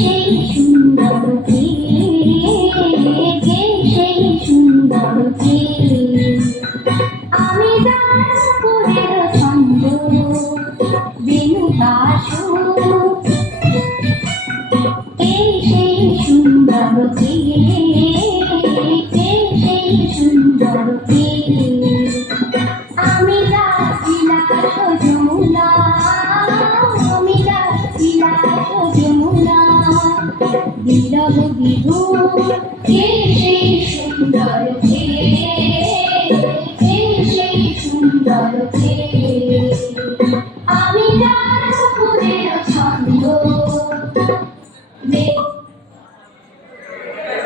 সেই সুন্দর কে, কে সেই সুন্দর কে, আমি তার উপরের ছন্দ বেনু বাসু, কে সেই সুন্দর কে, কে সেই সুন্দর কে, আমি তার বিলাস যমুনা, আমি তার বিলাস যমুনা, বিরহ বিধুর কে সেই সুন্দর কে, কে সেই সুন্দর কে, আমি তার